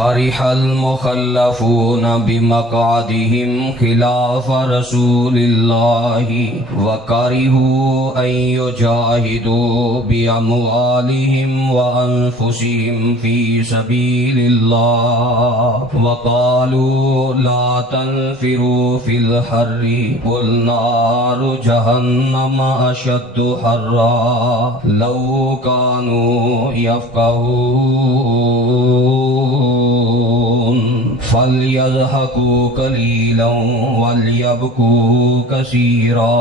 فرح المخلفون بمقعدهم خلاف رسول الله وكرهوا أن يجاهدوا بأموالهم وأنفسهم في سبيل الله وقالوا لا تنفروا في الحر قل نار جهنم أشد حرا لو كانوا يفقهون فليضحكوا قليلا وليبكوا كثيرا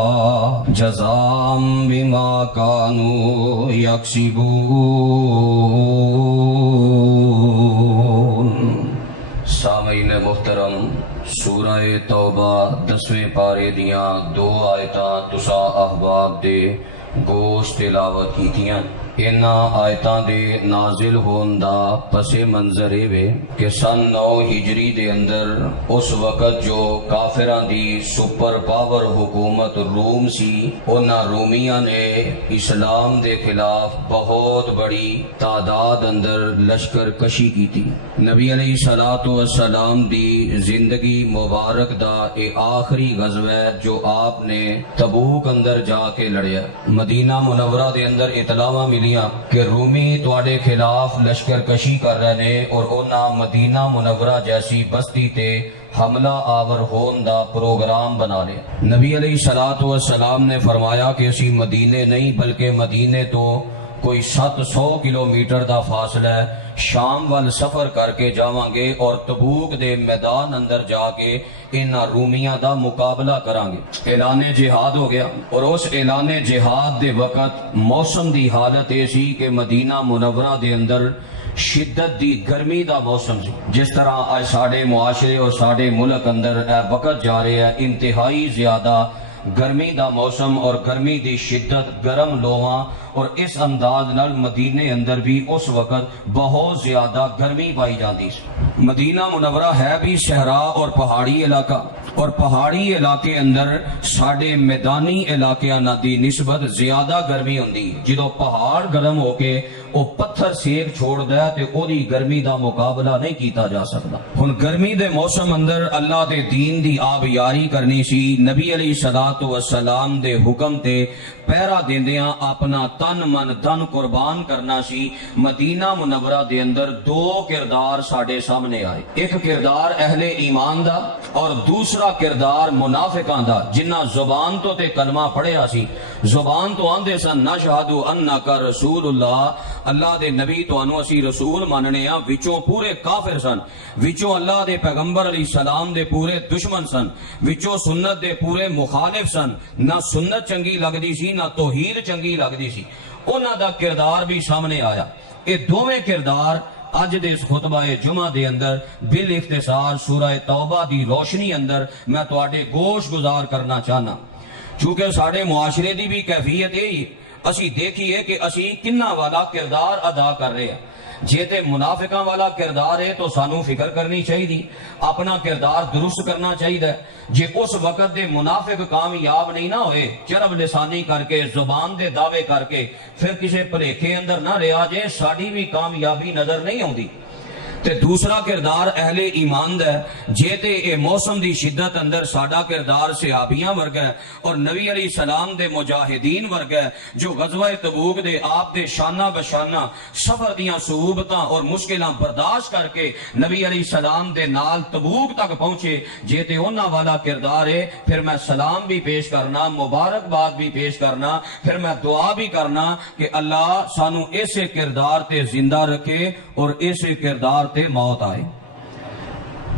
جزاء بما كانوا يكسبون۔ سامعین محترم، سورہ توبہ 10ویں پارے دیاں 2 آیتاں تساں احباب دے گوشت تلاوت کیتیاں۔ انہاں آیتاں دے نازل ہون دا پس منظر وے کہ سن 9 ہجری دے اندر اس وقت جو کافراں دی سپر پاور حکومت روم سی، انہاں رومیاں نے اسلام دے خلاف بہت بڑی تعداد اندر لشکر کشی کی تھی۔ نبی علیہ السلام دی زندگی مبارک دا اے آخری غزوہ ہے جو آپ نے تبوک اندر جا کے لڑیا۔ مدینہ منورہ دے اندر اطلاع ملی کہ رومی تواڈے خلاف لشکر کشی کر رہے نے اور انہاں مدینہ منورہ جیسی بستی تے حملہ آور ہون دا پروگرام بنا لے۔ نبی علیہ السلام نے فرمایا کہ اسی مدینے نہیں بلکہ مدینے تو کوئی 700 کلومیٹر دا فاصلہ ہے، شام وال سفر کر کے جاواں گے اور تبوک دے میدان اندر جا کے انہاں رومیاں دا مقابلہ کران گے۔ اعلان جہاد ہو گیا، اور اس اعلان جہاد دے وقت موسم دی حالت ایسی کہ مدینہ منورہ دے اندر شدت دی گرمی دا موسم سی۔ جس طرح آج ساڑے معاشرے اور ساڑے ملک اندر اے وقت جا رہے ہیں انتہائی زیادہ گرمی دا موسم اور گرمی دی شدت، گرم لوہاں، اور اس انداز نال مدینے اندر بھی اس وقت بہت زیادہ گرمی پائی جاتی سی۔ مدینہ منورہ ہے بھی صحرا اور پہاڑی علاقہ، اور پہاڑی علاقے اندر ساڑے میدانی علاقیاں دی نسبت زیادہ گرمی ہوندی۔ جدو پہاڑ گرم ہو کے وہ پتھر سیک چھوڑ دے تے او دی گرمی دا مقابلہ نہیں کیتا جا سکتا۔ ہن گرمی دے موسم اندر اللہ دے دین دی آب یاری کرنی سی، نبی علیہ السلام دے حکم تے پیرا دیندیاں اپنا تن من دن قربان کرنا سی۔ مدینہ منورہ دے اندر 2 کردار ساڑے سامنے آئے، ایک کردار اہل ایمان دا اور دوسرا کردار منافقاں دا، جنہ زبان تو تے کلمہ پڑھیا سی، زبان تو آندے سن نشہد انک رسول اللہ، اللہ دے نبی تو انو اسی رسول ماننے ہاں، وچوں پورے کافر سن، وچوں اللہ دے پیغمبر علیہ السلام دے پورے دشمن سن، وچوں سنت دے پورے مخالف سن، نہ سنت چنگی لگدی سی نہ توحید چنگی لگدی سی۔ انہاں دا کردار بھی سامنے آیا۔ اے دوویں کردار اج دے اس خطبہ جمعہ دے اندر بالاختصار سورہ توبہ دی روشنی اندر میں تواڈے گوش گزار کرنا چاہنا، چونکہ ساڑے معاشرے دی بھی کیفیت یہی اسی دیکھیے کہ اسی کنہ والا کردار ادا کر رہے ہیں۔ جے تے منافقاں والا کردار ہے تو سانو فکر کرنی چاہیے، اپنا کردار درست کرنا چاہیے۔ جے اس وقت دے منافق کامیاب نہیں نہ ہوئے، چرب لسانی کر کے زبان دے دعوے کر کے پھر کسے بھلیکھے اندر نہ رہا جے، ساڑی بھی کامیابی نظر نہیں آتی۔ تے دوسرا کردار اہل ایمان دا ہے، جے تے اے موسم دی شدت اندر ساڈا کردار صحابیاں ورگا ہے اور نبی علیہ السلام دے مجاہدین ورگا ہے جو غزوہ تبوک دے آپ دے شانہ بشانہ سفر دیاں صعوبتاں اور مشکلاں برداشت کر کے نبی علیہ السلام دے نال تبوک تک پہنچے، جے تے انہاں والا کردار ہے، پھر میں سلام بھی پیش کرنا، مبارکباد بھی پیش کرنا، پھر میں دعا بھی کرنا کہ اللہ سانو ایسے کردار تے زندہ رکھے اور ایسے کردار تے موت آئے۔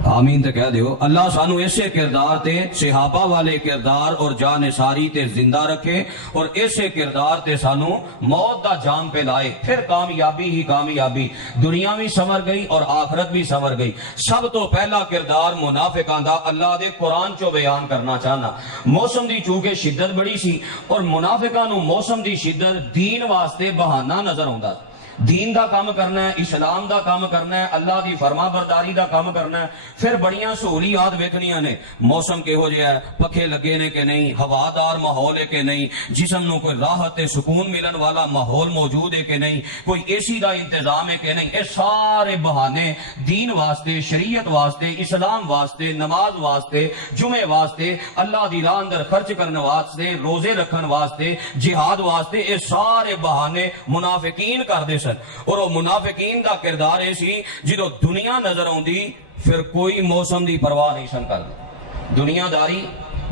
آمین تے کہہ دیو، اللہ سانو ایسے کردار تے صحابہ والے کردار اور جانثاری تے زندہ رکھے اور ایسے کردار تے سانو موت دا جام پہ لائے، پھر کامیابی ہی کامیابی، دنیا بھی سنور گئی اور آخرت بھی سنور گئی۔ سب تو پہلا کردار منافقاں دا اللہ دے قرآن چو بیان کرنا چاہنا۔ موسم دی چونکہ شدت بڑی سی اور منافقاں نو موسم دی شدت دین واسطے بہانہ نظر ہوندا، دین دا کام کرنا ہے، اسلام دا کام کرنا ہے، اللہ دی فرما برداری دا کام کرنا ہے، پھر بڑیاں سہولیات ویکھنیاں نے، موسم کہو جہا ہے، پکھے لگے نے کہ نہیں، ہوادار ماحول ہے کہ نہیں، جسم نو کوئی راحت تے سکون ملن والا ماحول موجود ہے کہ نہیں، کوئی اے سی دا انتظام ہے کہ نہیں، اے سارے بہانے دین واسطے، شریعت واسطے، اسلام واسطے، نماز واسطے، جمعے واسطے، اللہ دی راہ اندر خرچ کرنے واسطے، روزے رکھن واسطے، جہاد واسطے، اے سارے بہانے منافقین کر دے سن۔ اور وہ منافقین دا کردار ایسی جدو دنیا نظر آندی پھر کوئی موسم دی پرواہ نہیں سن کر دنیا داری،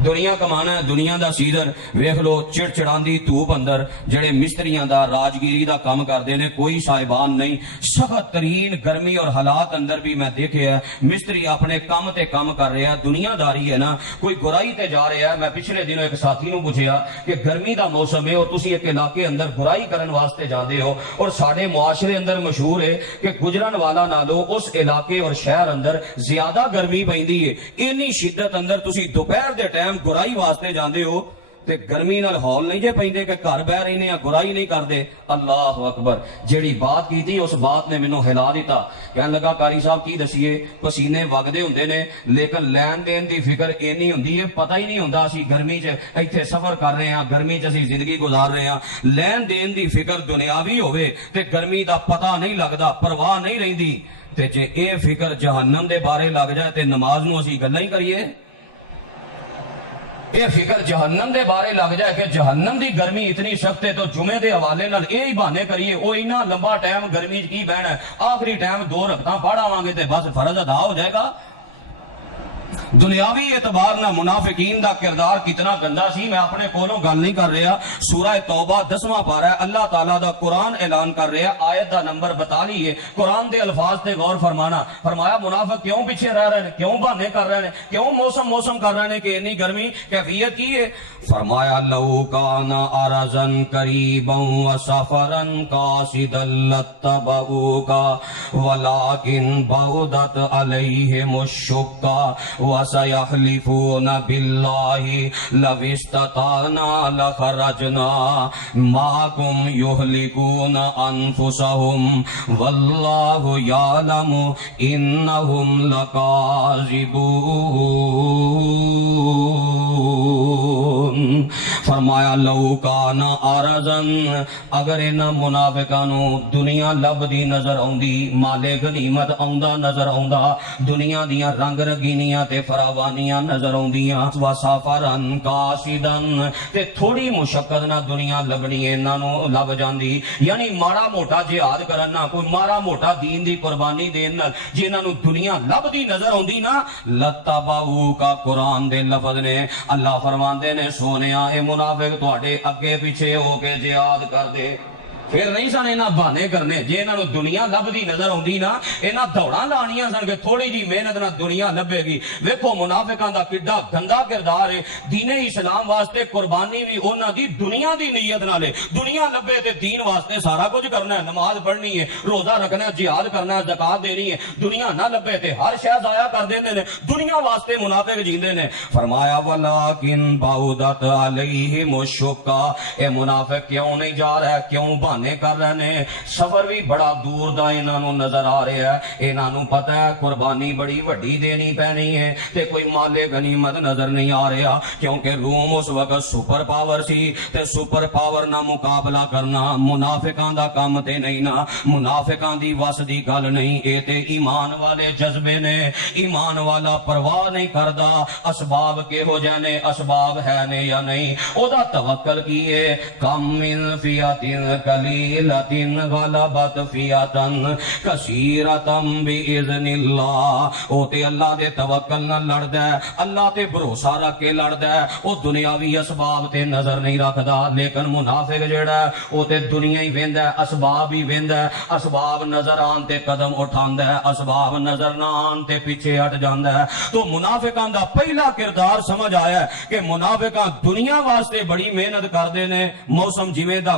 دنیا کمانا ہے، دنیا دا سیزن ویکھ لو، چڑ چڑاندی دھوپ اندر جڑے مستریاں دا راجگیری دا کام کردے نے، کوئی صاحبان نہیں، سخت ترین گرمی اور حالات اندر بھی میں دیکھے ہے مستری اپنے کام تے کام کر رہے ہیں، دنیا داری ہے نا، کوئی گرائی تے جا رہے ہیں۔ میں پچھلے دنوں ایک ساتھی نو پوچھیا کہ گرمی دا موسم ہے اور تسی ایک علاقے اندر گرائی کرن واسطے جاندے ہو، اور ساڈے معاشرے اندر مشہور ہے کہ گجرن والا نالو اس علاقے اور شہر اندر زیادہ گرمی پیندی ہے، اینی شدت اندر تسی دوپہر دے ٹائم گرائی واسطے جاندے ہو تے گرمی نال ہال نہیں جے پیندے کہ گھر بہ رہے نے یا گرائی نہیں کردے۔ اللہ اکبر، جیڑی بات کی تھی اس بات نے مینوں ہلا دیتا۔ کہنے لگا قاری صاحب کی دسیے، پسینے وگدے ہوندے نے لیکن لین دین دی فکر اینی ہوندی ہے، پتہ ہی نہیں ہوندا اسی گرمی چ ایتھے سفر کر رہے ہیں، گرمی چ اسی زندگی گزار رہے ہیں، لین دین دی فکر دنیاوی ہوے تے گرمی دا پتہ نہیں لگدا، پرواہ نہیں رہندی، تے جے اے فکر جہنم دے بارے لگ جائے تے نماز نو اسی گلاں ہی کریے۔ یہ فکر جہنم دے بارے لگ جائے کہ جہنم دی گرمی اتنی سخت ہے تو جمعے دے حوالے نال اے ہی بہانے کریے، او اینا لمبا ٹائم گرمی کی بہنا ہے، آخری ٹائم 2 رکعتاں پڑھ آواں گے تے بس فرض ادا ہو جائے گا۔ دنیاوی اعتبار نہ منافقین دا کردار کتنا گندا سی، میں اپنے کولوں گل نہیں کر رہا۔ سورہ توبہ 10واں پارہ ہے، اللہ تعالیٰ دا قرآن اعلان کر رہا، آیت دا نمبر 42 ہے۔ قرآن دے الفاظ تے غور فرمانا، فرمایا منافق کیوں پیچھے رہ رہے ہیں، کیوں بہانے کر رہے ہیں، کیوں موسم کر رہے ہیں کہ اتنی گرمی کیفیت کی ہے؟ فرمایا لو کان ارضا قریبا وسفرا قاصدا لاتبعوک ولکن بعدت علیہم الشقہ وَسَيَحْلِفُونَ بِاللَّهِ لَوِ اسْتَطَعْنَا لَخَرَجْنَا مَعَكُمْ يُهْلِكُونَ أَنفُسَهُمْ وَاللَّهُ يَعْلَمُ إِنَّهُمْ لَكَاذِبُونَ۔ فرمایا لو کان ارضن، اگر انہاں منافقانوں دنیا لبدی نظر آؤندی، مال غنیمت آوندا نظر آوندا، دنیا دیاں رنگ رنگینیاں تے فراوانیاں نظر آؤندیاں، وسافرن قاصدن تے تھوڑی مشقت نہ دنیا لبنی انہاں نو لب جاندی، یعنی ماڑا موٹا جہاد کرن نہ، کوئی ماڑا موٹا دین دی قربانی دین نال جے انہاں نو دنیا لبدی نظر آوندی نا، لتبعو کا قرآن دے لفظ نے، اللہ فرماندے نے سونیا اے منافق تواڈے اگے پیچھے ہو کے جہاد کر دے، پھر نہیں سن انہاں بہانے کرنے، جے انہاں نو دنیا لبدی نظر آوندی نا، انہاں دوڑاں لانیاں سن کہ تھوڑی جی محنت نہ دنیا لبے گی۔ ویکھو منافقاں دا کڈا گندا کردار ہے، دین اسلام واسطے قربانی بھی انہاں دی دنیا دی نیت نال ہے، دنیا لبے تے دین واسطے سارا کچھ کرنا ہے، نماز پڑھنی ہے، روزہ رکھنا ہے، جہاد کرنا ہے، زکات دینی ہے، دنیا نہ لبے تے ہر شے ضائع کر دیندے نے، دنیا واسطے منافق جیندے نے۔ فرمایا ولکن بعدت علیہم الشقہ، اے منافق کیوں نہیں جا رہا ہے، کیوں کر رہے ہیں، سفر بھی بڑا دور دا انہاں نو نظر آ رہا ہے، انہاں نو پتہ ہے قربانی بڑی وڈی دینی پینی ہے تے کوئی مال غنیمت نظر نہیں آ رہا، کیونکہ روم اس وقت سپر پاور سی تے سپر پاور نہ مقابلہ کرنا منافقاں دا کام تے نہیں نا، منافقاں دی وس دی گل نہیں، اے تے ایمان والے جذبے نے، ایمان والا پرواہ نہیں کردا اسباب کہو جانے، اسباب ہے نے یا نہیں، او دا توکل کیے، کم من فیات قلیلۃ غلبت فیۃ کثیرۃ باذن اللہ، او تے اللہ دے توکل نہ لڑدا ہے، اللہ تے بھروسہ رکھ کے لڑدا ہے، او دنیاوی اسباب تے نظر نہیں رکھدا، لیکن منافق جیڑا ہے او تے دنیا ہی ویندا ہے، اسباب ہی ویندا ہے، اسباب نظر آن تے قدم اٹھاندا ہے، اسباب نظر نہ آن تے پیچھے ہٹ جاندا ہے۔ تو منافقاں دا پہلا کردار سمجھ آیا ہے کہ منافقاں دنیا واسطے بڑی محنت کردے نے، موسم جویں دا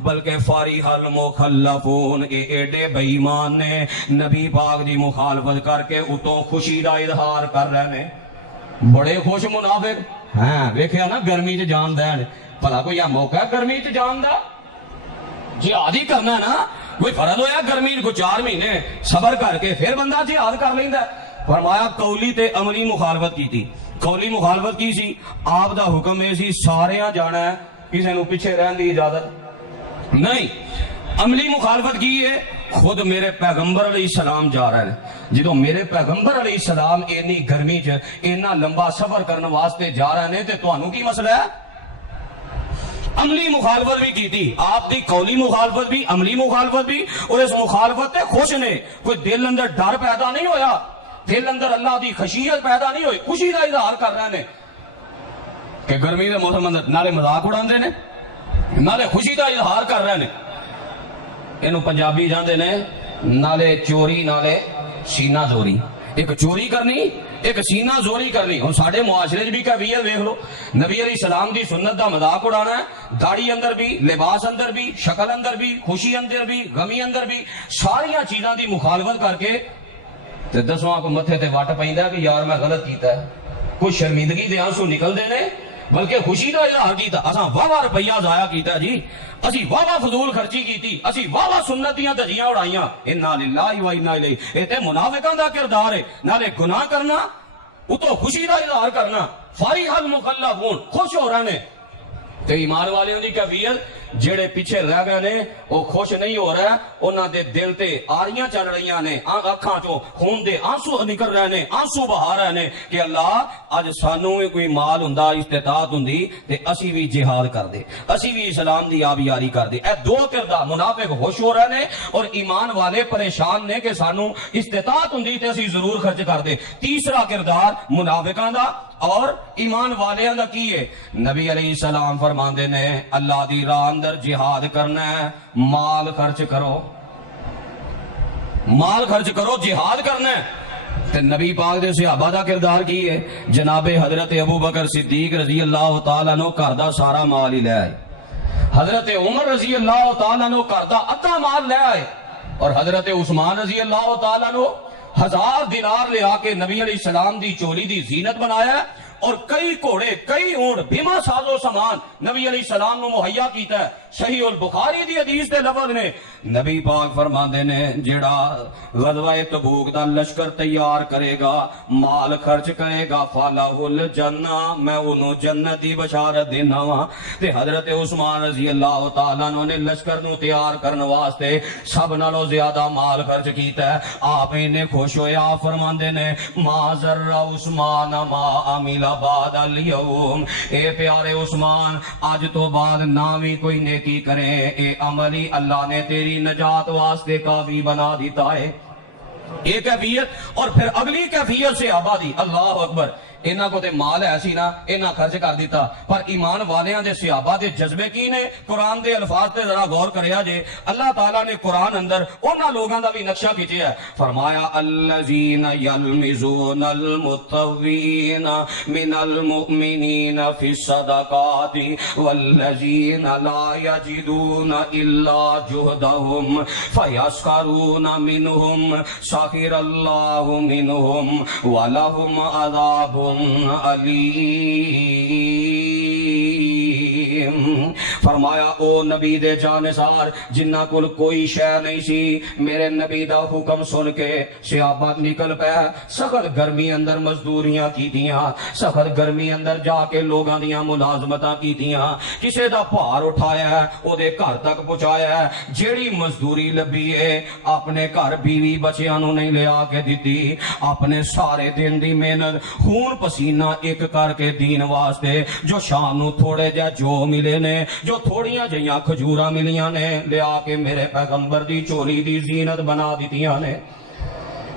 بلکہ فارح المخلفون اے ایڈے بے ایمان نے نبی پاک دی مخالفت کر کے اتوں خوشی دا اظہار کر رہے نے بڑے خوش منافق ہاں ویکھیا نا گرمی چ جان دین بھلا کوئی موقع ہے گرمی چ جان دا جہاد ہی کرنا ہے نا کوئی فرض ہویا گرمی کو 4 مہینے صبر کر کے پھر بندہ جہاد کر لیندا فرمایا قولی تے عملی مخالفت کی تھی قولی مخالفت کی سی آپ دا حکم ہے سی ساریاں جانا ہے کسی نو پیچھے رہن دی اجازت نہیں عملی مخالفت کی ہے خود میرے پیغمبر علیہ السلام جا رہے ہیں جدو میرے پیغمبر علیہ السلام اینی گرمی چ اینا لمبا سفر کرنے واسطے جا رہے ہیں تے تانوں کی مسئلہ ہے عملی مخالفت بھی کی تھی آپ دی قولی مخالفت بھی عملی مخالفت بھی اور اس مخالفت تے خوش نے کوئی دل اندر ڈر پیدا نہیں ہویا دل اندر اللہ دی خشیت پیدا نہیں ہوئی خوشی دا اظہار کر رہے ہیں کہ گرمی دے موسم اندر نالے مذاق اڑاندے نے نالے خوشی دا اظہار کر رہے ہیں انہوں پنجابی جاندے نے نالے چوری نالے سینہ زوری ایک چوری کرنی ایک سینہ زوری کرنی ہن ساڈے معاشرے بھی کیفیت دیکھ لو نبی علیہ السلام دی سنت دا مذاق اڑانا ہے داڑھی اندر بھی لباس اندر بھی شکل اندر بھی خوشی اندر بھی غمی اندر بھی ساریاں چیزاں دی مخالفت کر کے تے دسواں کو متھے تے وٹ پیندا کہ یار میں غلط کیتا ہے کوئی شرمندگی دے آنسو نکل دے نے بلکہ خوشی دا اظہار کیتا اساں واہ روپیہ ضائع کیتا جی اسی واہ فضول خرچی کیتی اسی واہ سنتیاں دجیاں اڑائیاں انا للہ و انا الیہ اے تے منافقاں دا کردار ہے نالے گناہ کرنا اتو خوشی دا اظہار کرنا فارح المخلفون خوش ہو رہے نے تے ایمان والے دی کیفیت جڑے پیچھے رہ گئے نے وہ خوش نہیں ہو رہا انہاں دے دل تے آریاں چل رہیاں نے اکھاں چوں خون دے آنسو نکل رہے نے آنسو بہا رہے نے کہ اللہ اج سانوں بھی کوئی مال ہوندا استطاعت ہوندی تے اسی بھی جہاد کر دے اسی بھی اسلام دی آبیاری کر دے اے دو کردار منافق خوش ہو رہے نے اور ایمان والے پریشان نے کہ سانوں استطاعت ہوندی تے اسی ضرور خرچ کر دے تیسرا کردار منافقاں دا اور ایمان والیاں دا کی ہے نبی علیہ السلام فرماندے نے اللہ دی راہ اندر جہاد کرنا ہے مال خرچ کرو جہاد کرنا ہے تے نبی پاک دے صحابہ دا کردار کی ہے جناب حضرت ابو بکر صدیق رضی اللہ تعالیٰ عنہ گھر دا سارا مال ہی لے آئے حضرت عمر رضی اللہ تعالیٰ عنہ گھر دا ادھا مال لے آئے اور حضرت عثمان رضی اللہ تعالیٰ عنہ 1000 دینار لے آ کے نبی علیہ السلام دی چولی دی زینت بنایا اور کئی گھوڑے کئی اونٹ بما ساز و سامان نبی علیہ السلام نے مہیا کیتا ہے صحیح البخاری دی حدیث دے لفظ نے نبی پاک فرماندے نے جیڑا غزوہ تبوک دا لشکر تیار کرے گا مال خرچ کرے گا فالہ الجنہ میں انہوں جنت دی بشارت دینا وا تے حضرت عثمان رضی اللہ تعالیٰ عنہ نے لشکر نو تیار کرنے واسطے سب نالوں زیادہ مال خرچ کیتا ہے آپ انہیں خوش ہوئے آپ فرماندے نے ما ذر عثمان ما عمل بعد اليوم اے پیارے عثمان آج تو بعد نامی کوئی نیکی کرے اے عملی اللہ نے تیری نجات واسطے کافی بنا دیتا ہے ایک کیفیت اور پھر اگلی کیفیت سے آبادی اللہ اکبر انہاں کو تے مال ایسی نا انہاں خرچ کر دیتا پر ایمان والیاں دے صحابہ دے جذبے کی نے قرآن دے الفاظ تے ذرا غور کریا جے اللہ تعالیٰ نے قرآن اندر انہاں لوگاں دا بھی نقشہ کھینچیا ہے فرمایا الذین یلمزون المطوعین من المؤمنین فی الصدقات والذین لا یجدون الا جہدہم فیسخرون منہم سخر اللہ منہم ولہم عذاب علیم فرمایا او نبی دے جانسار جنہ کل کوئی شے نہیں سی میرے نبی دا حکم سن کے صحابہ نکل پے سخت گرمی اندر مزدوریاں کی دیاں سخت گرمی اندر جا کے لوگاں دیاں ملازمتاں کی دیاں کسے دا بھار اٹھایا ہے او دے گھر تک پہنچایا ہے جیڑی مزدوری لبی ہے اپنے گھر بیوی بچیاں نو نہیں لے آ کے دیتی اپنے سارے دن دی محنت خون پسینہ ایک کر کے دین واسطے جو شام نو تھوڑے جا جو ملے نے جو تھوڑیاں جیاں کھجورا ملیاں نے لے آ کے میرے پیغمبر دی چولی دی زینت بنا دیتیاں نے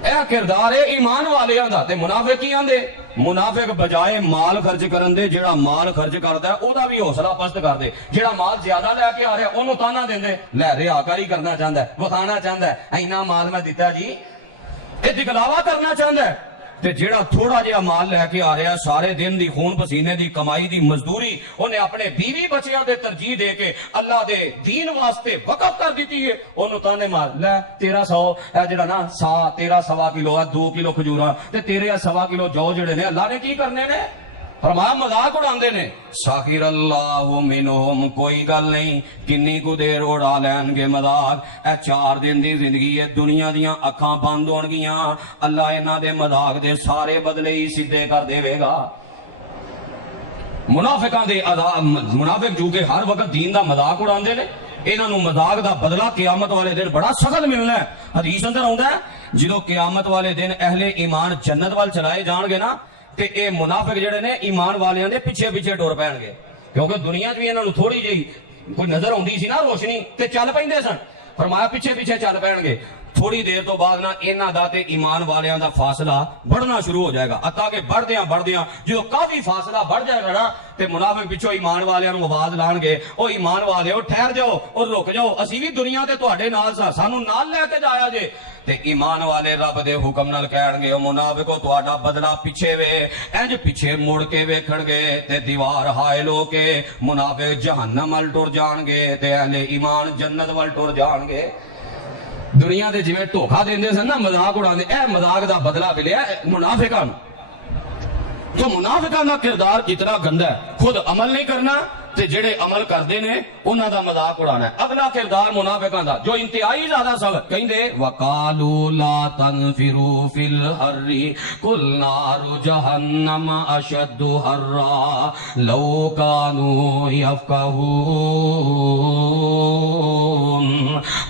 اے کردار ایمان والے آندھا تے منافقیاں دے منافق بجائے مال خرچ کرن دے جڑا مال خرچ کردا ہے او دا بھی حوصلہ پست کر دے جڑا مال زیادہ لے کے آ رہا ہے اونوں تانا دیندے لے ریاکاری کرنا چاہندا ہے وکھانا چاہندا ہے اینا مال میں دتا جی اے دکھلاوا کرنا چاہندا ہے تے جیڑا تھوڑا جہا مال لے کے آ رہا سارے دن دی خون پسینے دی کمائی دی مزدوری انہیں اپنے بیوی بچیاں دے ترجیح دے کے اللہ دے دین واسطے وقف کر دیتی ہے، انہوں تانے مار لے 1300 اے جڑا نا سا 13 کلو ہے 2 کلو کھجوراں تے تیرے 1.25 کلو جو جڑے نے اللہ نے کی کرنے نے؟ فرمایا مذاق اڑاندے نے. ساخر اللہ منہم، کوئی گل نہیں کنی کو دیر اڑا لین گے مذاق. اے 4 دن دی زندگی ہے، دنیا دیاں اکھاں بند ہون گیاں، اللہ انہاں دے مذاق دے سارے بدلے ہی سیدھے کر دے گا. منافقاں دے منافق جو کہ ہر وقت دین دا مذاق اڑاندے نے، انہاں نو مذاق دا بدلہ قیامت والے دن بڑا سخت ملنا ہے. حدیث اندر آوندا ہے جدوں قیامت والے دن اہل ایمان جنت وال چلائے جان گے نا تے اے منافق جڑے نے ایمان والیاں دے پیچھے پیچھے ٹر پین گے، کیونکہ دنیا بھی انہاں نو تھوڑی جہی کوئی نظر آندی سی نا روشنی تے چل پیندے سن. فرمایا پیچھے پیچھے چل پین گے. تھوڑی دیر تو بعد نا انہاں دا تے ایمان والیاں دا فاصلہ بڑھنا شروع ہو جائے گا، حتیٰ کہ بڑھدیاں جو کافی فاصلہ بڑھ جائے گا نا تے منافق پچھو ایمان والیاں نو آواز لان گے، او ایمان والے ٹھہر جاؤ اور رک جاؤ، اسی بھی دنیا تے تواڈے نال سا، سانو نال لے کے جایا جے. تے ایمان والے رب دے حکم نال کہن گے او منافقو تہاڈا بدلہ پیچھے وے. انج پیچھے مڑ کے ویکھن گے تے دیوار حائل ہو کے منافق جہنم ول ٹر جان گے تے اہل ایمان جنت ول ٹر جان گے. دنیا دے جویں دھوکھا دیندے سن نا مذاق اڑاندے، اے مذاق دا بدلہ ملیا منافقاں نوں. تو منافقاں دا کردار کتنا گندا ہے، خود عمل نہیں کرنا تے جڑے عمل کردے نے انہاں دا مذاق اڑانا ہے. اگلا کردار منافقاں دا جو انتہائی زیادہ سخت، کہندے وقالوا لا تنفروا فی الحر قل نار جہنم اشد حرا لو كانوا يفقهون.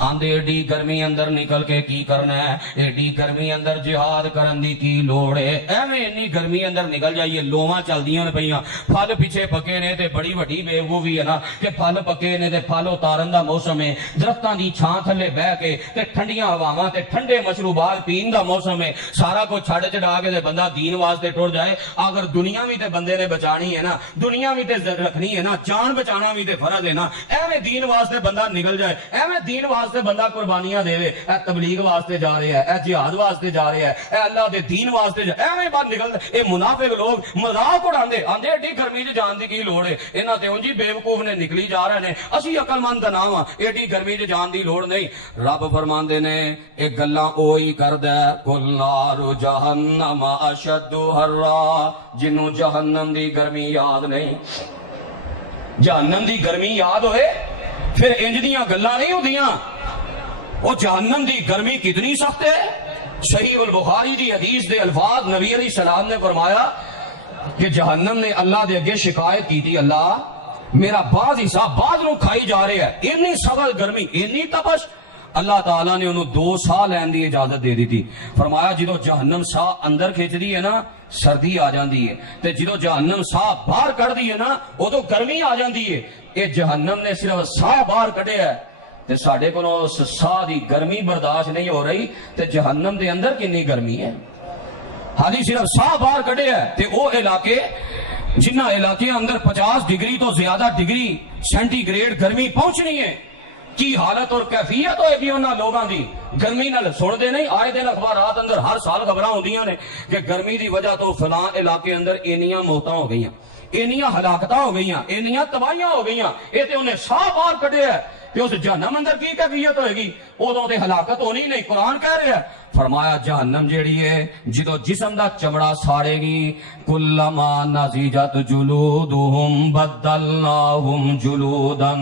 آندے ایڈی گرمی اندر نکل کے کی کرنا ہے، ایڈی گرمی اندر جہاد کرن دی کی لوڑ ہے؟ ایویں انی گرمی اندر نکل جائیے، لوواں چلدیاں نے پیاں، پھل پیچھے پکے نے تے بڑی وڈی وہ بھی ہے نا کہ پھل پکے نے تے پھل اتارن دا موسم ہے، درختاں دی چھاں تھلے بہ کے تے ٹھنڈیاں ہواواں تے ٹھنڈے مشروبات پین دا موسم ہے، سارا کچھ چھڈ چڑھا کے تے بندہ دین واسطے ٹر جائے. اگر دنیا بھی تے بندے نے بچانی ہے نا، دنیا بھی تے رکھنی ہے نا، جان بچانا بھی تے فرض ہے نا، ایویں دین واسطے بندہ نکل جائے، ایویں دین واسطے بندہ قربانیاں دے، اے تبلیغ واسطے جا رہا ہے، اے جہاد واسطے جا رہا ہے، اے اللہ دے دین واسطے جا، ایویں بات نکل. اے منافق لوگ مذاق اڑاندے آندے ایڈی گرمی چ جان دی کی لوڑ ہے، انہاں تے جی بے وقوف نے نکلی جا رہے ہیں، اسی عقل مند نہ ہاں، ایڈی گرمی چ جان دی لوڑ نہیں. رب فرماندے نے اے گلاں اوہی کردا ہے قل نار جہنم اشد حرا، جنوں جہنم دی گرمی یاد نہیں. جہنم دی گرمی یاد ہوئے پھر انج دیاں گلاں نہیں ہوندیاں. وہ جہنم دی گرمی کتنی سخت ہے. صحیح البخاری دی حدیث دے الفاظ نبی علیہ السلام نے فرمایا کہ جہنم نے اللہ دے اگے شکایت کی تھی، اللہ میرا بعض حصہ بعض نو کھائی جا رہے ہے، اتنی سخت گرمی اتنی تپش. اللہ تعالیٰ نے انہوں 2 سا لین دی اجازت دے دی تھی. فرمایا جدو جہنم سا اندر کھچ دی ہے نا سردی آ جاندی ہے، تے جدو جہنم سا باہر کر دی ہے نا ادو گرمی آ جاندی ہے. اے جہنم نے صرف سا باہر کڈے ہے تے ساڈے کول اس سا دی گرمی برداشت نہیں ہو رہی، تے جہنم دے اندر کنی گرمی ہے. حالی صرف سا باہر کڈے ہے تے او علاقے جنہ علاقے اندر 50 ڈگری تو زیادہ ڈگری سینٹی گریڈ گرمی پہنچنی ہے، کی حالت اور کیفیت ہوئے گی انہاں لوگاں دی گرمی نال. سن دے نہیں آئے دن اخبارات اندر ہر سال خبراں ہوندیاں نے کہ گرمی دی وجہ تو فلاں علاقے اندر اینیاں موتاں ہو گئیاں، اینیاں ہلاکتاں ہو گئیاں، اینیاں تباہیاں ہو گئیاں. اے تے انہیں سا باہر کڈیا ہے کہ اس جہنم اندر کی کیفیت ہوئے گی، ادوں تے ہلاکت ہونی نہیں. قرآن کہہ رہا ہے، فرمایا جہنم جیڑی ہے جدو جسم دا چمڑا ساڑے گی کلما نضجت جلودہم بدلناہم جلودا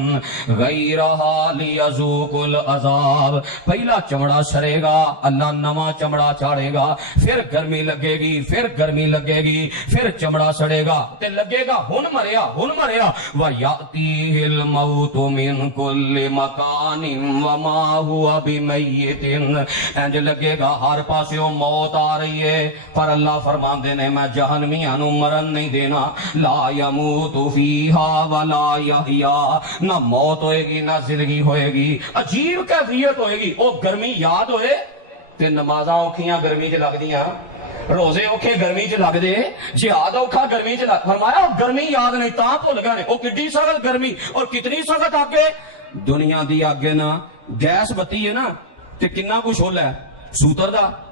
غیرہا لیذوقوا العذاب. پہلا چمڑا سڑے گا، اللہ نواں چمڑا چاڑے گا، پھر گرمی لگے گی، پھر گرمی لگے گی، پھر چمڑا سڑے گا تے لگے گا ہن مریا ہن مریا. وَيَأْتِيهِ الْمَوْتُ مِنْ كُلِّ مَكَانٍ وَمَا هُوَ بِمَيِّتٍ. انج لگے گا ہر پاسوں موت آ رہی ہے، پر اللہ فرماندے نے میں جہنمیاں نو مرن نہیں دینا. لا یموت فیہا ولا یحیا، نہ موت ہوئے گی نہ زندگی ہوئے گی. عجیب کیفیت ہوئے گی. او گرمی یاد ہوئے تے نمازاں اوکھیاں گرمی چ لگدیاں، روزے اوکھے گرمی چ لگ دے، جہاد اوکھا گرمی چ لگ. فرمایا گرمی یاد نہیں تاں بھول گئے. او کڈی سخت گرمی اور کتنی سخت آگے. دنیا دی آگے نا گیس بتی ہے نا تے کنا کچھ ہول ہے سوتر دا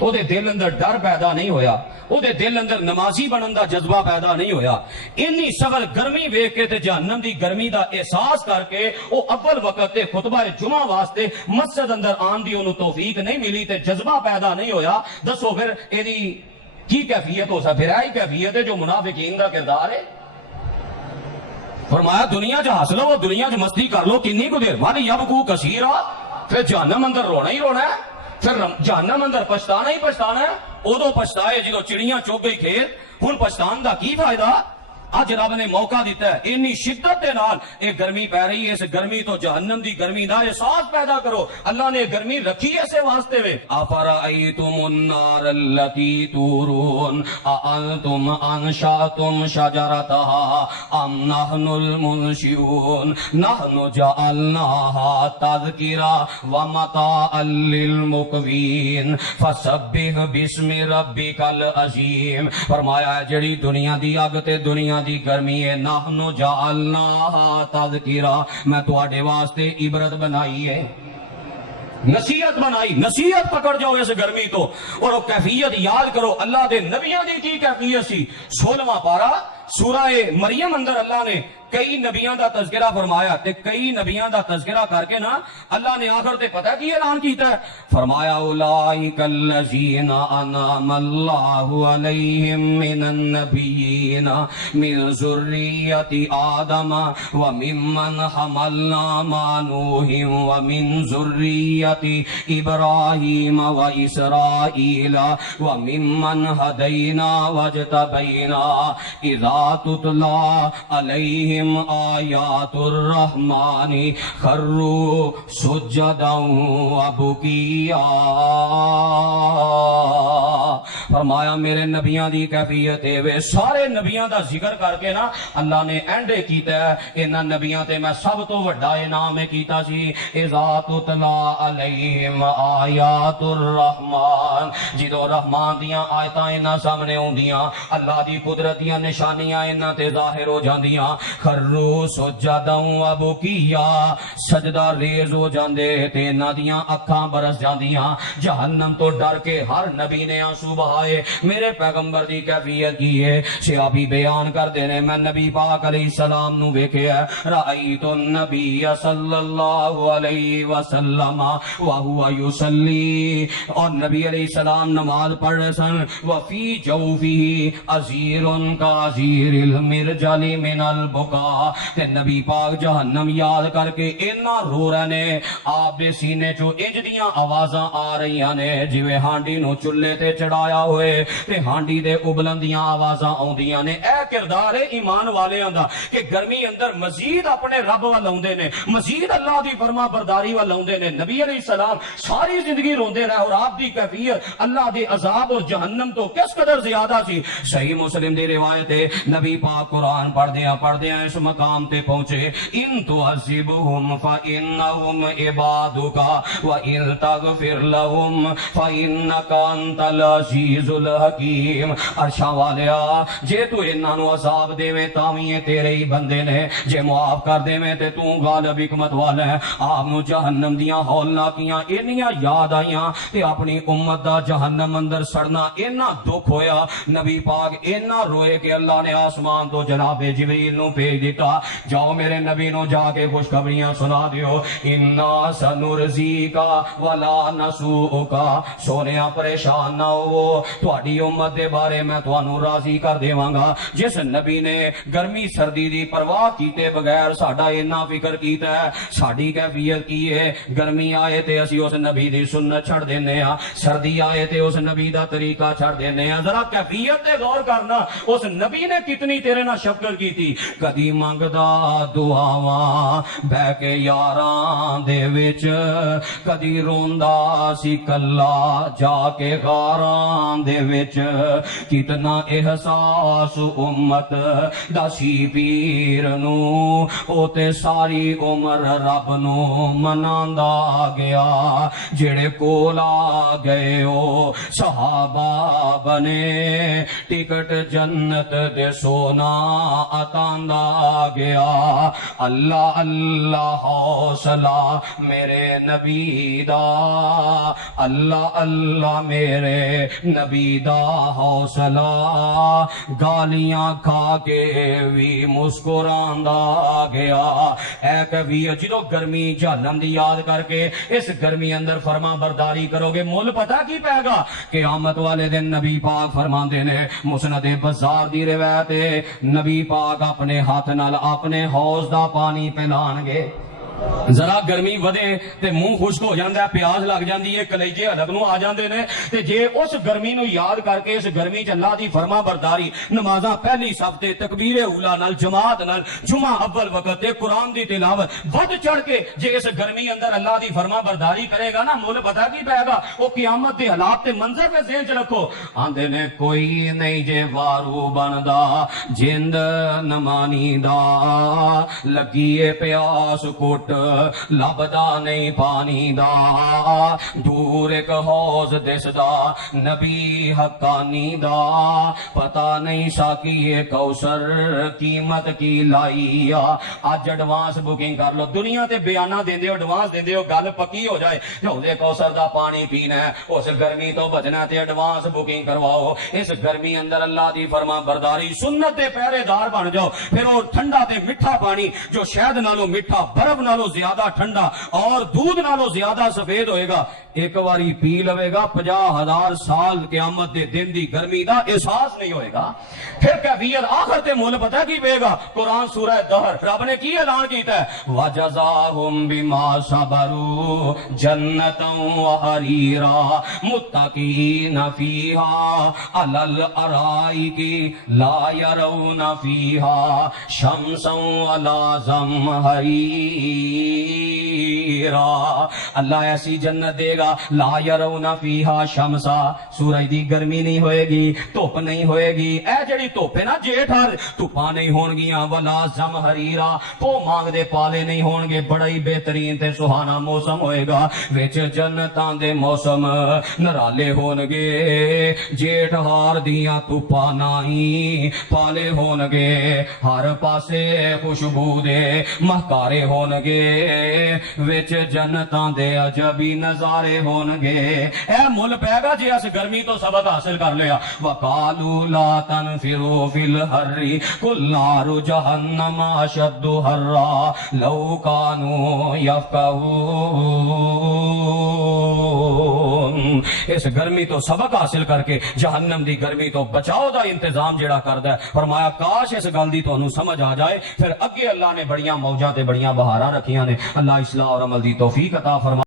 وہ دل اندر ڈر پیدا نہیں ہویا، وہ دل اندر نمازی بنن دا جذبہ پیدا نہیں ہویا۔ انی سخت گرمی ویکھ کے تے جہنم دی گرمی دا احساس کر کے وہ اول وقت تے خطبہ جمعہ واسطے مسجد اندر آن دی انہوں توفیق نہیں ملی تے جذبہ پیدا نہیں ہویا۔ دسو پھر ایدی کی کیفیت ہو سا؟ پھر آئی کیفیت ہے جو منافقین دا کردار ہے۔ فرمایا دنیا چ ہس لو، دنیا چ مستی کر لو کنی کو دیر، والی یبکو کثیرا، پھر جہنم اندر رونا ہی رونا ہے، پھر جہنم اندر پچھتانا ہی پچھتانا ہے۔ ادو پچھتائے جدو چڑیاں چوگ گئی کھیت، ہن پچھتان دا کی فائدہ؟ اج رب نے موقع دیتا ہے، انی شدت دے نال ایک گرمی پی رہی ہے، اس گرمی تو جہنم دی گرمی دا احساس پیدا کرو۔ اللہ نے گرمی رکھی ایسے واسطے میں۔ افرأیتم النار التی تورون اانتم انشأتم شجرتها ام نحن المنشئون نحن جعلناها تذکرا ومتاعا للمقوین فسبح باسم ربک العظیم۔ فرمایا جڑی دنیا دی اگ تے دنیا دی گرمی ہے، نحنو جعلناہا تذکرہ، میں تواڈے واسطے عبرت بنائی ہے، نصیحت بنائی، نصیحت پکڑ جاؤ اس گرمی تو، اور وہ کیفیت یاد کرو اللہ دے نبیاں دی کی کیفیت سی۔ 16واں پارہ سورہ مریم اندر اللہ نے کئی نبیاں دا تذکرہ فرمایا، تے کئی نبیاں دا تذکرہ کر کے نا اللہ نے آخر تے پتہ کی اعلان کیتا ہے؟ فرمایا اولئک الذین انعم اللہ علیہم من النبیین من ذریۃ آدم وممن حملنا مع نوح ومن ذریۃ ابراہیم واسرائیل وممن ہدینا واجتبینا اذا تتلی علیہم آیات الرحمن خروا سجدا وبکیا۔ فرمایا میرے نبیاں دی کیفیت ہے، سارے نبیاں دا ذکر کر کے نا اللہ نے اینڈ کیتا ہے، انہاں نبیاں تے میں سب تو وڈا انعام کیتا سی، اذا تتلی علیہم آیات الرحمن، جدو رحمان دیاں آیتاں انہاں سامنے ہوندیاں، اللہ دی قدرت دیاں نشانیاں انہاں تے ظاہر ہو جاندیاں، خرو سجدا وبکیا، سجدہ ریز ہو جاندے تے انہاں دیاں اکھاں برس جاندیاں۔ جہنم تو ڈر کے ہر نبی نے آنسو بہائے۔ میرے پیغمبر دی کیفیت کی ہے؟ صحابی بیان کر دینے میں نبی پاک علیہ السلام نو ویکھیا، رأیت النبی صلی اللہ علیہ وسلم وہو یصلی، اور نبی علیہ السلام نماز پڑھ رہے سن، وفی جوفی عزیر کا عزیر المرجل من البکا، تے نبی پاک جہنم یاد کر کے اینا رو رہے نے، آپ دے سینے چو انج دیاں آوازاں آ رہی نے جویں ہانڈی نو چلے تے چڑھایا ہوئے تے ہانڈی دے ابلندیاں آوازاں آوندیاں نے۔ اے کردار ہے ایمان والیاں دا کہ گرمی اندر مزید اپنے رب وال آوندے نے، مزید اللہ دی فرما برداری وال آوندے نے۔ نبی علیہ السلام ساری زندگی روندے رہے، اور آپ دی کیفیت اللہ دے عذاب اور جہنم تو کس قدر زیادہ سی۔ صحیح مسلم دی روایت ہے، نبی پاک قرآن پڑھدیاں اس مقام تے پہنچے، ان تعذبہم فانہم عبادک وان تغفر لہم فانک انت العزیز الحکیم۔ عرشاں والیا جے تو انہاں نو عذاب دیویں تاویں تیرے ہی بندے نے، جے معاف کر دیویں تے تو غالب حکمت والا ہے۔ آپ نو جہنم دیاں ہولناکیاں انیاں یاد آئیاں تے اپنی امت دا جہنم اندر سڑنا اینا دکھ ہویا، نبی پاک اینا روئے کہ اللہ نے آسمان تو جناب جبریل نو بھیج دیتا، جاؤ میرے نبی نو جا کے خوشخبریاں سنا دیو، انا سنرزیکا ولا نسوءکا، سونیا پریشان نہ ہو، تہاڈی امت دے بارے میں تانوں راضی کر دیواں گا۔ جس نبی نے گرمی سردی دی پرواہ کیتے بغیر ساڈا اینا فکر کیتا ہے، ساڈی کیفیت کی ہے؟ گرمی آئے تے اسی اس نبی دی سنت چھڑ دینے ہاں، سردی آئے تے اس نبی دا طریقہ چھڑ دینے ہاں۔ ذرا کیفیت تے غور کرنا، اس نبی نے کتنی تیرے نہ شفقت کی تھی۔ کدی منگدا دعاواں بہ کے یاراں دے وچ، کدی روندا سی کلا جا کے غاراں دے وچ کتنا احساس امت دا سی پیر نو او تے ساری عمر رب نو مناندا گیا جڑے کول آ گئے او صحابہ بنے ٹکٹ جنت دے سونا عطاندا گیا اللہ اللہ حوصلہ میرے نبی دا اللہ اللہ میرے نبی دا حوصلہ گالیاں کھا کے بھی مسکراندا گیا اے کبھی جدو گرمی جہنم دی یاد کر کے اس گرمی اندر فرما برداری کرو گے مول پتہ کی پے گا قیامت والے دن نبی پاک فرماندے نے مسند بزار دی روایت ہے نبی پاک اپنے ہاتھ نال اپنے حوض دا پانی پلان گے ذرا گرمی ودے تے منہ خشک ہو جاندا ہے پیاس لگ جاندی ہے کلیجے حلق نو آ جاندے نے تے جے اس گرمی نو یاد کر کے اس گرمی چ اللہ دی فرما برداری نمازاں پہلی صف تے تکبیر اولا نال جماعت نال جمعہ اول وقت تے قرآن دی تلاوت ود چڑھ کے جے اس گرمی اندر اللہ دی فرما برداری کرے گا نا مول پتہ کی پے گا او قیامت دے حالات تے منظر پہ ذہن چ رکھو آندے نے کوئی نہیں جے وارو بندا جند نمانی دا لگیے پیاس کوٹ لبدا نہیں پانی دا دور ایک حوض دسدا نبی حقانی دا پتہ نہیں ساکی کوثر قیمت کی لائی آج ایڈوانس بکنگ کر لو دنیا تے بیانہ دیندے ہو ایڈوانس دیندے ہو گل پکی ہو جائے جو دے کوثر دا پانی پینا ہے اس گرمی تو بچنا تے ایڈوانس بکنگ کرواؤ اس گرمی اندر اللہ دی فرما برداری سنت دے پہرے دار بن جاؤ پھر وہ ٹھنڈا تے میٹھا پانی جو شہد نالو میٹھا برف نالو زیادہ ٹھنڈا اور دودھ نالو زیادہ سفید ہوئے گا ایک واری پی لوے گا 50,000 سال قیامت دے دن دی گرمی دا احساس نہیں ہوئے گا پھر کیفیت آخر تے مول پتہ کی پے گا قرآن سورہ دہر رب نے کی اعلان کیتا ہے وَجَزَاهُمْ بِمَا صَبَرُوا جَنَّةً وَحَرِيرًا مُتَّقِينَ فِيهَا عَلَى الْأَرَائِكِ لَا يَرَوْنَ فِيهَا شَمْسًا وَلَا زَمْهَرِيرًا اللہ ایسی جنت دے گا لا یرون فیہا شمسا سورج دی گرمی نہیں ہوئے گی دھوپ نہیں ہوئے گی اے جڑی دھوپ ہے نا جیٹھ ہر دھوپاں نہیں ہون گیاں ولا زمہریرا پو مانگ دے پالے نہیں ہون گے بڑا ہی بہترین تے سہانا موسم ہوئے گا وچ جنتاں دے موسم نرالے ہون گے جیٹھ ہار دیاں دھوپاں نہیں پالے ہون گے ہر پاسے خوشبو دے مہکارے ہون گے وچ جنتاں دے عجبی نظارے ہون گے اے مل پے گا جی اس گرمی تو سبق حاصل کر لیا وقالوا لا تنفروا في الحر قل نار جہنم اشد حرا لو كانوا يفقهون اس گرمی تو سبق حاصل کر کے جہنم دی گرمی تو بچاؤ دا انتظام جڑا کردا ہے فرمایا کاش اس گل دی تانوں سمجھ آ جائے پھر اگے اللہ نے بڑیاں موجاں تے بڑیاں بہاراں رکھیاں نے اللہ اصلاح اور عمل دی توفیق عطا فرمائے